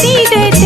கட்டிடடி